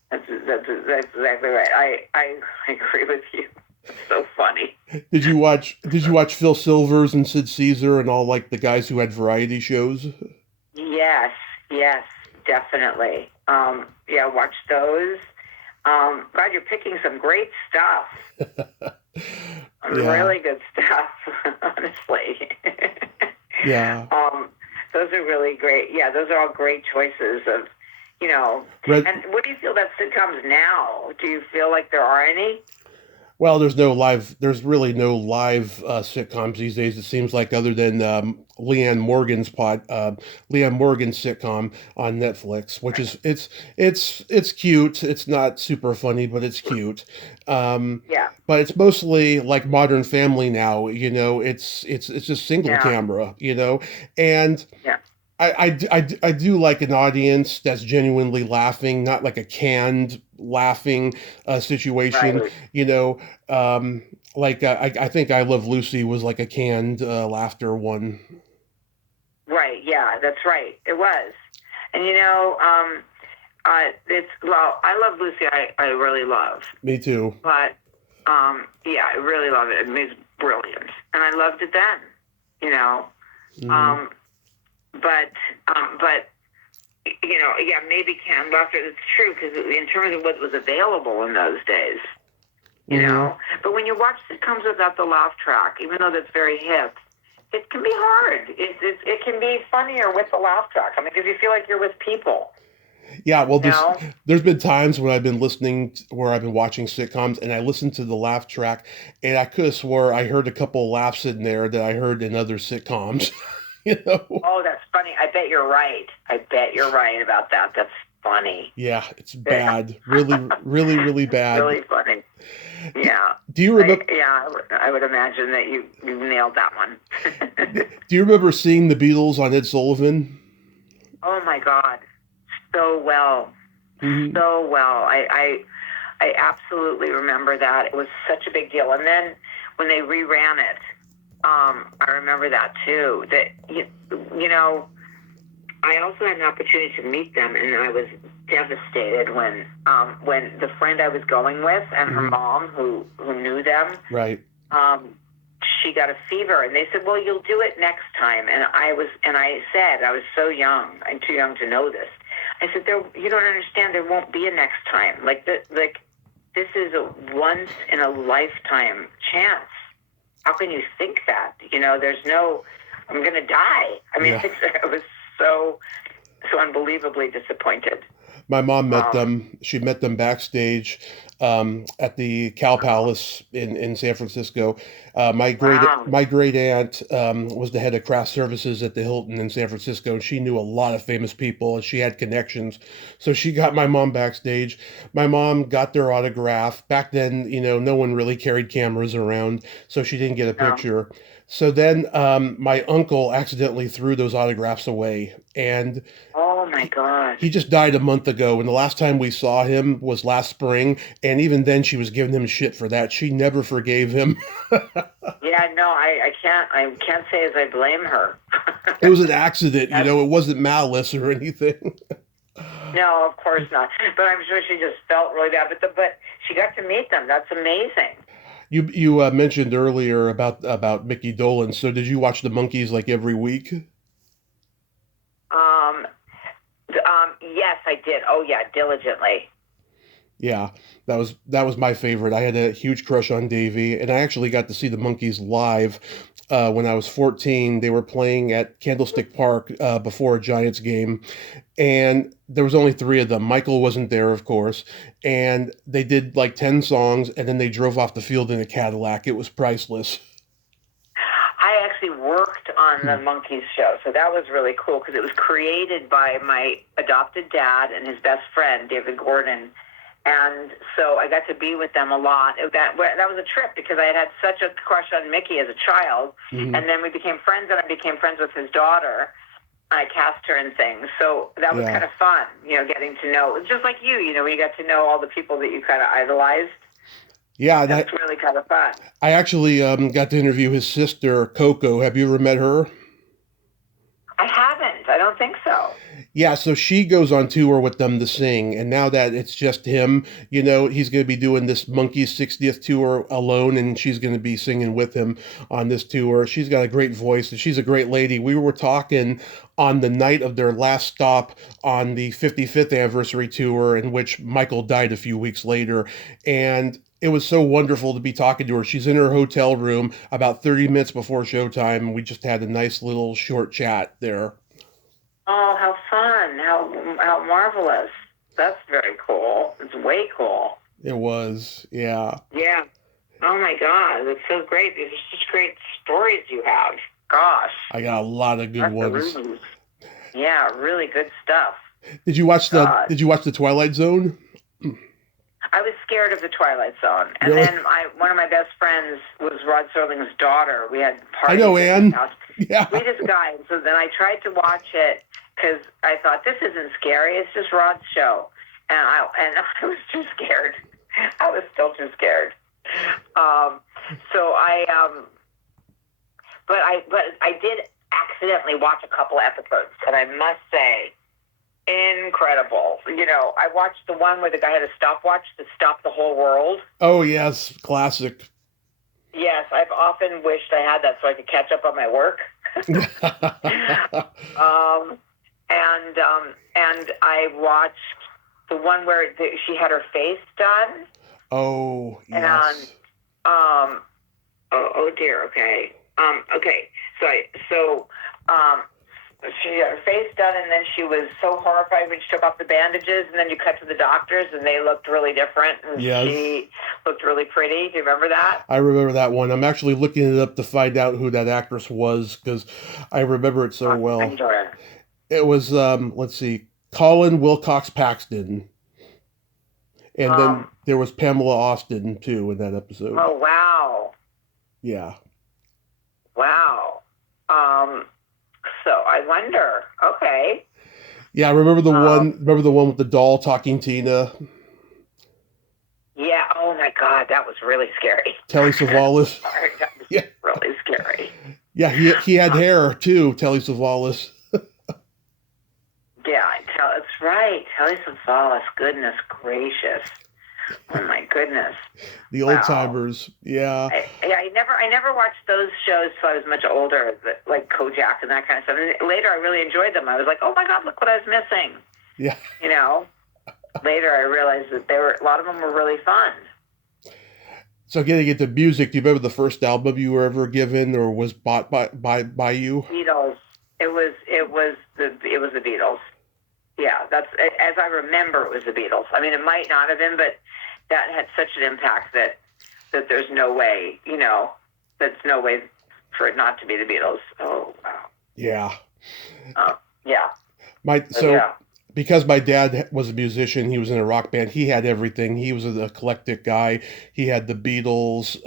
That's exactly right. I agree with you. It's so funny. Did you watch Phil Silvers and Sid Caesar and all like the guys who had variety shows? Yes. Yes. Definitely. Yeah. Watch those. God, you're picking some great stuff. Yeah. Really good stuff. Honestly. Yeah. um, those are really great. Yeah, those are all great choices of, Red And what do you feel about sitcoms now? Do you feel like there are any? Well, there's really no live sitcoms these days. It seems like other than Leanne Morgan's sitcom on Netflix, which is it's cute. It's not super funny, but it's cute. Um, Yeah, but it's mostly like Modern Family now. It's just single yeah, camera. And yeah. I do like an audience that's genuinely laughing, not like a canned laughing situation. Right, You know, um, I think I Love Lucy was like a canned laughter one. right. Yeah, that's right. It was, and it's well. I love Lucy. I really love, Me too. but yeah, I really love it. It's brilliant, and I loved it then. You know, Hmm. um, but yeah, maybe canned laughter. It's true because in terms of what was available in those days, Hmm. But when you watch sitcoms without the laugh track, even though that's very hip, it can be hard. It can be funnier with the laugh track. I mean, because you feel like you're with people. Yeah, well, You know? there's been times when where I've been watching sitcoms, and I listened to the laugh track, and I could have swore I heard a couple laughs in there that I heard in other sitcoms. you know? Oh, that's funny. I bet you're right. I bet you're right about that. That's funny. Yeah, it's bad. Really, really, really bad. Really funny. Do, Yeah. do you remember? I would imagine that you nailed that one. Do you remember seeing the Beatles on Ed Sullivan? Oh my God, so well, Hmm. so well. I absolutely remember that. It was such a big deal. And then when they reran it, I remember that too. That I also had an opportunity to meet them, and I was devastated when the friend I was going with and her Hmm. mom, who knew them, Right. um, she got a fever, and they said, "Well, you'll do it next time." And I said, I was so young, I'm too young to know this. I said, "You don't understand. There won't be a next time. This is a once in a lifetime chance. How can you think that? There's no, I'm going to die." I mean, Yeah. I was so unbelievably disappointed. My mom met Um, them. She met them backstage at the Cow Palace in San Francisco. wow. My great aunt was the head of craft services at the Hilton in San Francisco, and she knew a lot of famous people, and she had connections. So she got my mom backstage. My mom got their autograph. Back then, no one really carried cameras around, so she didn't get a No. picture. So then my uncle accidentally threw those autographs away, and Oh my he, gosh. he just died a month ago, and the last time we saw him was last spring, and even then she was giving him shit for that. She never forgave him. Yeah, no, I can't say as I blame her. It was an accident, That's, it wasn't malice or anything. no, of course not. But I'm sure she just felt really bad. But she got to meet them. That's amazing. You mentioned earlier about Mickey Dolenz. So did you watch the Monkees like every week? Um, yes, I did. Oh yeah, diligently. Yeah, that was my favorite. I had a huge crush on Davy, and I actually got to see the Monkees live when I was 14. They were playing at Candlestick Park before a Giants game, and there was only three of them. Michael wasn't there, of course, and they did like 10 songs, and then they drove off the field in a Cadillac. It was priceless. I actually worked on the Hmm. Monkees show, so that was really cool because it was created by my adopted dad and his best friend, David Gordon. And so I got to be with them a lot. That was a trip because I had such a crush on Mickey as a child. Hmm. And then we became friends, and I became friends with his daughter. I cast her in things. So that was kind of fun, getting to know, just like you, when you got to know all the people that you kind of idolized. Yeah. That's really kind of fun. I actually got to interview his sister, Coco. Have you ever met her? I haven't. I don't think so. Yeah, so she goes on tour with them to sing, and now that it's just him, he's going to be doing this Monkees 60th tour alone, and she's going to be singing with him on this tour. She's got a great voice, and she's a great lady. We were talking on the night of their last stop on the 55th anniversary tour, in which Michael died a few weeks later, and it was so wonderful to be talking to her. She's in her hotel room about 30 minutes before showtime, and we just had a nice little short chat there. Oh, how fun. How marvelous. That's very cool. It's way cool. It was, yeah. Yeah. Oh, my God. That's so great. These are such great stories you have. Gosh. I got a lot of good ones. Yeah, really good stuff. Did you watch the Twilight Zone? I was scared of the Twilight Zone. And really? Then one of my best friends was Rod Serling's daughter. We had parties. I know, Anne. Yeah. Sweetest guy. So then I tried to watch it because I thought, this isn't scary. It's just Rod's show. And I was too scared. I was still too scared. But I did accidentally watch a couple episodes, and I must say, incredible. I watched the one where the guy had a stopwatch to stop the whole world. Oh, yes. Classic. Yes, I've often wished I had that so I could catch up on my work. And I watched the one where she had her face done. Oh, yes. And, oh dear, okay. Okay, so she had her face done, and then she was so horrified when she took off the bandages, and then you cut to the doctors, and they looked really different, and she looked really pretty. Do you remember that? I remember that one. I'm actually looking it up to find out who that actress was, because I remember it so well. It was, let's see, Colin Wilcox Paxton. And then there was Pamela Austin, too, in that episode. Oh, wow. Yeah. Wow. So I wonder. Okay. Yeah, remember the one with the doll talking Tina? Yeah. Oh my God, that was really scary. Telly Savalas. That was really scary. Yeah, he had hair too, Telly Savalas. Yeah, that's right. Telly Savalas. Goodness gracious. Oh my goodness. The old timers. Yeah. I never watched those shows till I was much older, like Kovac and that kind of stuff. And later I really enjoyed them. I was like, oh my God, look what I was missing. Yeah. Later I realized that a lot of them were really fun. So getting into music, do you remember the first album you were ever given or was bought by you? Beatles. It was the Beatles. Yeah, that's, as I remember, it was the Beatles. I mean, it might not have been, but that had such an impact that there's no way, that's no way for it not to be the Beatles. Oh, wow. Yeah. Yeah. Because my dad was a musician, he was in a rock band, he had everything. He was an eclectic guy. He had the Beatles,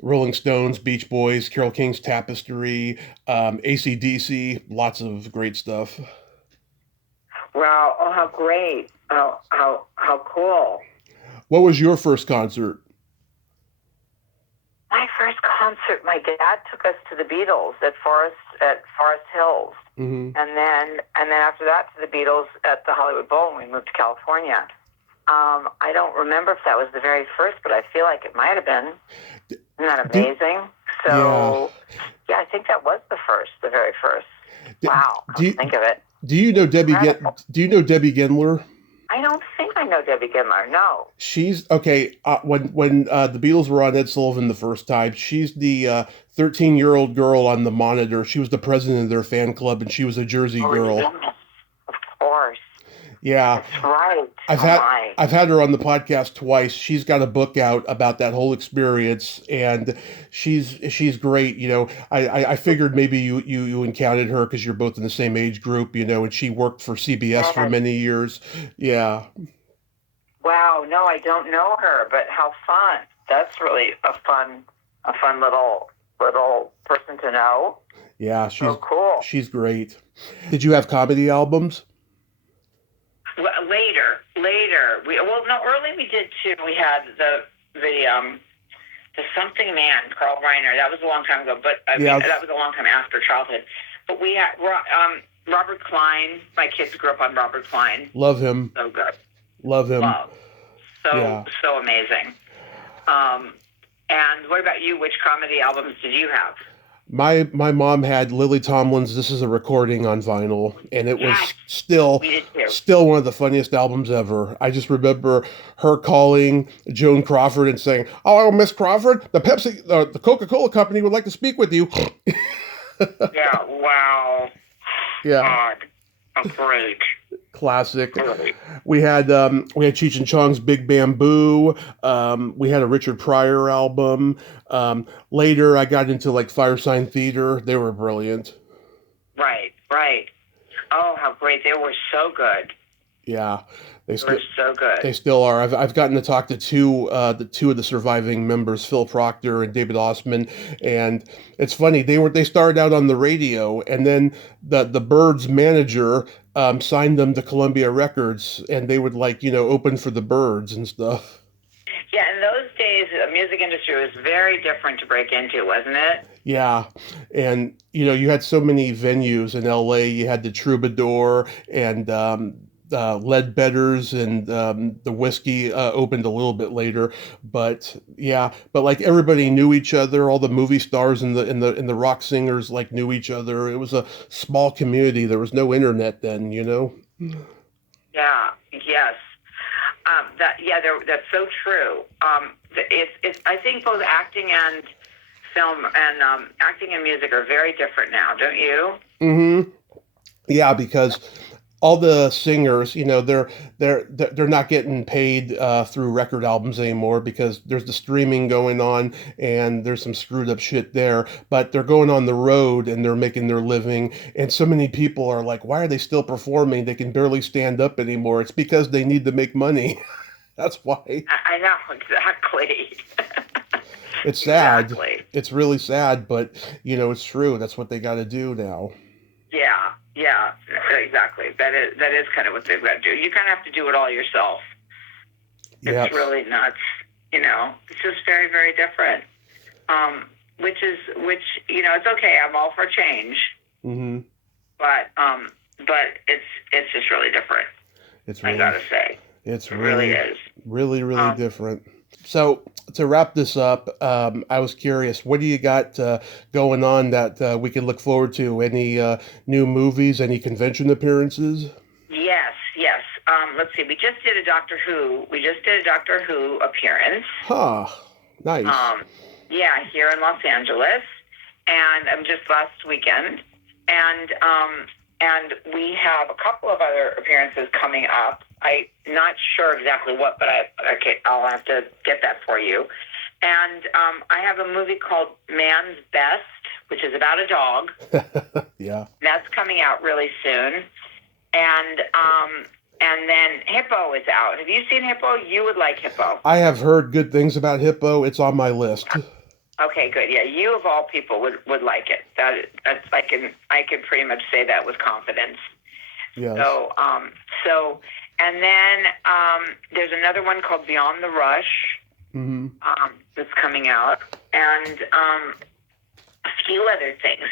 Rolling Stones, Beach Boys, Carole King's Tapestry, AC/DC, lots of great stuff. Wow! Oh, how great! How cool! What was your first concert? My first concert, my dad took us to the Beatles at Forest Hills, and then after that to the Beatles at the Hollywood Bowl when we moved to California. I don't remember if that was the very first, but I feel like it might have been. Isn't that amazing? Yeah, I think that was the very first. Wow! Think of it. Do you know Debbie Gendler? I don't think I know Debbie Gendler. No. She's okay. When the Beatles were on Ed Sullivan the first time, she's the 13-year-old girl on the monitor. She was the president of their fan club, and she was a Jersey girl. Yes, of course. Yeah, that's right. I've had her on the podcast twice. She's got a book out about that whole experience, and she's great. I figured maybe you encountered her because you're both in the same age group. And she worked for CBS for many years. Yeah. Wow. No, I don't know her, but how fun! That's really a fun little person to know. Yeah, Oh, cool. she's great. Did you have comedy albums? Well, later. Early we did too. We had the Something Man, Carl Reiner. That was a long time ago, but Yeah, that was a long time after childhood. But we had Robert Klein. My kids grew up on Robert Klein. love him. So good. Love him. Love. Yeah. So amazing. And what about you? Which comedy albums did you have? My mom had Lily Tomlin's "This Is a Recording" on vinyl, and it was Yes, still we did too. still one of the funniest albums ever. I just remember her calling Joan Crawford and saying, "Oh, Miss Crawford, the Coca-Cola company would like to speak with you." Yeah. Wow. Yeah, God. Oh, great. classic. Great. We had Cheech and Chong's Big Bamboo. We had a Richard Pryor album. Later, I got into like Firesign Theater. They were brilliant. Right. Oh, how great. They were so good. Yeah, They were so good. they still are. I've gotten to talk to two of the surviving members, Phil Proctor and David Osman, and it's funny, they started out on the radio, and then the Byrds manager signed them to Columbia Records, and they would open for the Byrds and stuff. Yeah, in those days, the music industry was very different to break into, wasn't it? Yeah, and you had so many venues in LA. You had the Troubadour and Leadbetters, and the Whiskey opened a little bit later. But yeah, but like everybody knew each other. All the movie stars and the rock singers knew each other. It was a small community. There was no internet then. Yeah. Yes. That's so true. I think both acting and film and acting and music are very different now, don't you? Mm-hmm. Yeah, because all the singers, they're not getting paid through record albums anymore, because there's the streaming going on, and there's some screwed up shit there. But they're going on the road and they're making their living. And so many people are like, why are they still performing? They can barely stand up anymore. It's because they need to make money. That's why. I know, exactly. It's sad. Exactly. It's really sad, but it's true. That's what they got to do now. Yeah, exactly. That is kind of what they've got to do. You kind of have to do it all yourself. Yep. It's really nuts. It's just very, very different. Which it's okay. I'm all for change. Mm-hmm. But it's just really different. I gotta say. It really is. Really, really different. So to wrap this up, I was curious, what do you got going on that we can look forward to? Any new movies? Any convention appearances? Yes. Let's see. We just did a Doctor Who appearance. Huh. Nice. Yeah, here in Los Angeles, and just last weekend, and we have a couple of other appearances coming up. I'm not sure exactly what, but I'll have to get that for you. And I have a movie called Man's Best, which is about a dog. Yeah. That's coming out really soon. And then Hippo is out. Have you seen Hippo? You would like Hippo. I have heard good things about Hippo. It's on my list. Okay, good. Yeah, you of all people would like it. That's I can pretty much say that with confidence. Yes. So and then there's another one called Beyond the Rush. Mm-hmm. That's coming out, and a few other things.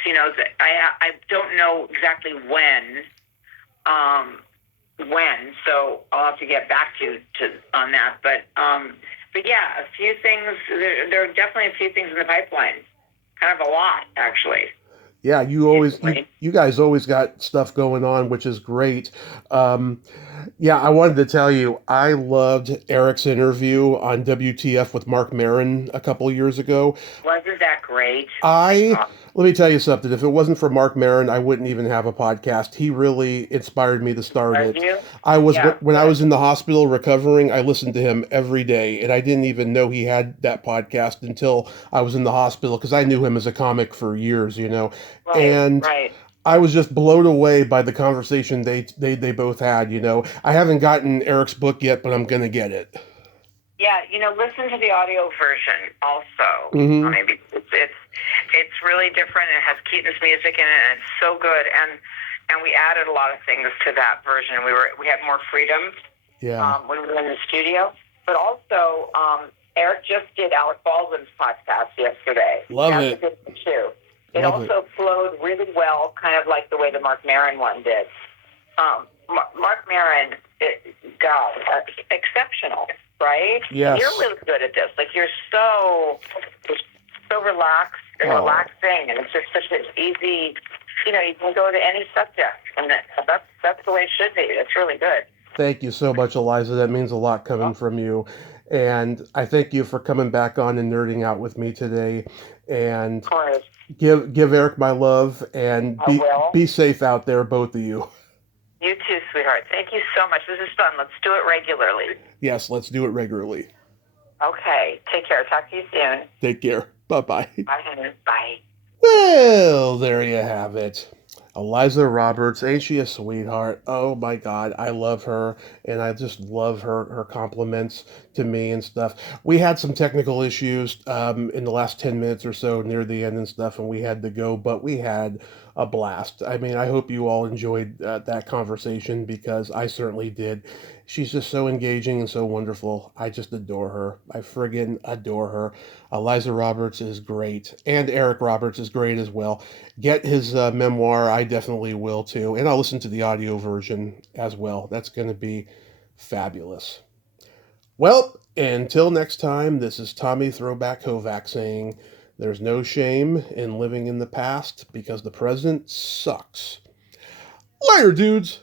I don't know exactly when. So I'll have to get back to on that. But yeah, a few things. There are definitely a few things in the pipeline. Kind of a lot, actually. Yeah, you guys always got stuff going on, which is great. Yeah, I wanted to tell you, I loved Eric's interview on WTF with Mark Maron a couple of years ago. Wasn't that great? Let me tell you something. If it wasn't for Mark Maron, I wouldn't even have a podcast. He really inspired me to start it. You? When I was in the hospital recovering, I listened to him every day, and I didn't even know he had that podcast until I was in the hospital, because I knew him as a comic for years, Right. I was just blown away by the conversation they both had. I haven't gotten Eric's book yet, but I'm gonna get it. Yeah, listen to the audio version also. Mm-hmm. Maybe it's really different. It has Keaton's music in it, and it's so good. And we added a lot of things to that version. We had more freedom. Yeah. When we were in the studio, but also Eric just did Alec Baldwin's podcast yesterday. Love That's it. a good one too. It Love also flowed really well, kind of like the way the Marc Maron one did. Marc Maron, God, exceptional, right? Yes. And you're really good at this. Like you're so relaxed and relaxing, and it's just such an easy. You can go to any subject, and that's the way it should be. It's really good. Thank you so much, Eliza. That means a lot coming from you. And I thank you for coming back on and nerding out with me today. And give Eric my love, and be safe out there, both of you. You too, sweetheart. Thank you so much. This is fun. Let's do it regularly. Yes, let's do it regularly. Okay. Take care. Talk to you soon. Take care. Bye-bye. Bye, honey. Bye. Well, there you have it. Eliza Roberts, ain't she a sweetheart? Oh my God, I love her, and I just love her compliments to me and stuff. We had some technical issues in the last 10 minutes or so near the end and stuff, and we had to go, but we had a blast. I mean, I hope you all enjoyed that conversation, because I certainly did. She's just so engaging and so wonderful. I just adore her. I friggin' adore her. Eliza Roberts is great, and Eric Roberts is great as well. Get his memoir. I definitely will too, and I'll listen to the audio version as well. That's going to be fabulous. Well, until next time, this is Tommy Throwback Kovac saying, there's no shame in living in the past, because the present sucks. Later, dudes!